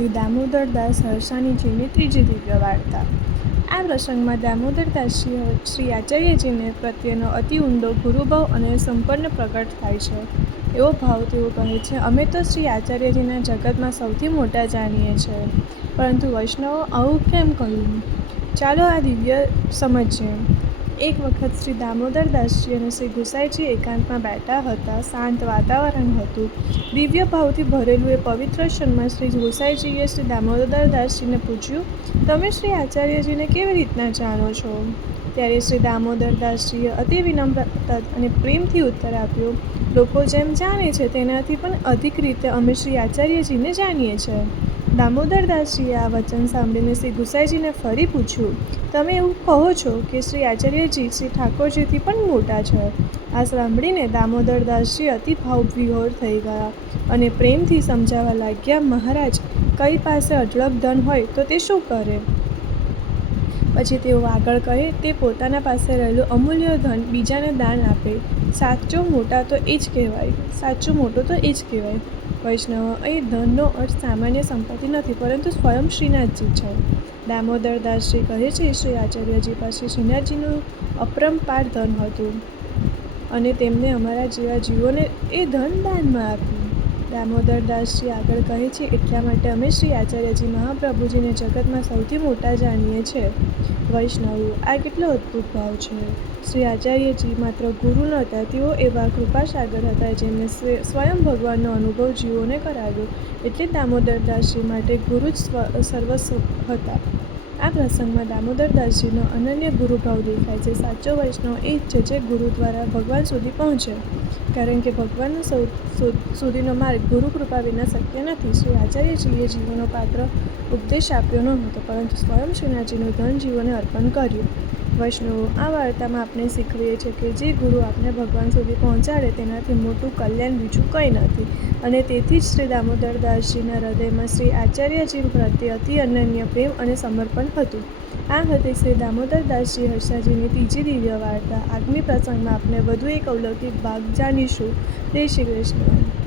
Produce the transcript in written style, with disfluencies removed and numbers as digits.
શ્રી દામોદરદાસ હરસાણીજીની ત્રીજી દિવ્ય વાર્તા। આ પ્રસંગમાં દામોદરદાસજી શ્રી આચાર્યજીને પ્રત્યેનો અતિ ઊંડો ગુરુભાવ અને સંપન્ન પ્રગટ થાય છે। એવો ભાવ તેઓ કહે છે, અમે તો શ્રી આચાર્યજીના જગતમાં સૌથી મોટા જાણીએ છીએ, પરંતુ વૈષ્ણવો આવું કેમ કહ્યું? ચાલો આ દિવ્ય સમજીએ। એક વખત શ્રી દામોદરદાસજી અને શ્રી ગુસાઈજી એકાંતમાં બેઠા હતા। શાંત વાતાવરણ હતું। દિવ્ય ભાવથી ભરેલું એ પવિત્ર ક્ષણમાં શ્રી ગુસાઈજીએ શ્રી દામોદરદાસજીને પૂછ્યું, તમે શ્રી આચાર્યજીને કેવી રીતના જાણો છો? ત્યારે શ્રી દામોદરદાસજીએ અતિ વિનમ્રતા અને પ્રેમથી ઉત્તર આપ્યો, લોકો જેમ જાણે છે તેનાથી પણ અધિક રીતે અમે શ્રી આચાર્યજીને જાણીએ છીએ। દામોદરદાસજીએ આ વચન સાંભળીને શ્રી ગુસાઈજીને ફરી પૂછ્યું, તમે એવું કહો છો કે શ્રી આચાર્યજી શ્રી ઠાકોરજીથી પણ મોટા છે? આ સાંભળીને દામોદરદાસજી અતિ ભાવવિભોર થઈ ગયા અને પ્રેમથી સમજાવવા લાગ્યા, મહારાજ, કઈ પાસે અઢળક ધન હોય તો તે શું કરે? પછી તેઓ આગળ કહે, તે પોતાના પાસે રહેલું અમૂલ્ય ધન બીજાને દાન આપે। સાચો મોટો તો એ જ કહેવાય। વૈષ્ણવો, અહીં ધનનો અર્થ સામાન્ય સંપત્તિ નથી, પરંતુ સ્વયં શ્રીનાથજી છે। દામોદરદાસજી કહે છે, શ્રી આચાર્યજી પાસે શ્રીનાથજીનું અપરંપાર ધન હતું અને તેમને અમારા જેવા જીવોને એ ધન દાનમાં આપ્યું। દામોદરદાસજી આગળ કહે છે, એટલા માટે અમે શ્રી આચાર્યજી મહાપ્રભુજીને જગતમાં સૌથી મોટા જાણીએ છીએ। વૈષ્ણવો, આ કેટલો અદ્ભુત ભાવ છે! શ્રી આચાર્યજી માત્ર ગુરુ નહોતા, તેઓ એવા કૃપાસાગર હતા જેમણે સ્વયં ભગવાનનો અનુભવ જીવોને કરાવ્યો। એટલે દામોદરદાસજી માટે ગુરુ જ સર્વસ્વ હતા। આ પ્રસંગમાં દામોદરદાસજીનો અનન્ય ગુરુભાવ દેખાય છે। સાચો વૈષ્ણવ એ જ છે જે ગુરુ દ્વારા ભગવાન સુધી પહોંચે, કારણ કે ભગવાન સુધીનો માર્ગ ગુરુ કૃપા વિના શક્ય નથી। શ્રી આચાર્યજીએ જીવોનો પાત્ર ઉપદેશ આપ્યો ન હતો, પરંતુ સ્વયં શ્રીનાથજીનું ધન જીવોને અર્પણ કર્યું। વૈષ્ણવો, આ વાર્તામાં આપણે શીખવીએ છીએ કે જે ગુરુ આપને ભગવાન સુધી પહોંચાડે તેનાથી મોટું કલ્યાણ બીજું કંઈ નથી, અને તેથી જ શ્રી દામોદરદાસજીના હૃદયમાં શ્રી આચાર્યજી પ્રત્યે અતિ અનન્ય પ્રેમ અને સમર્પણ હતું। આ હતી શ્રી દામોદરદાસજી હર્ષાજીની ત્રીજી દિવ્ય વાર્તા। આગામી પ્રસંગમાં આપણે વધુ એક અલૌકિક ભાગ જાણીશું। જય શ્રી કૃષ્ણ।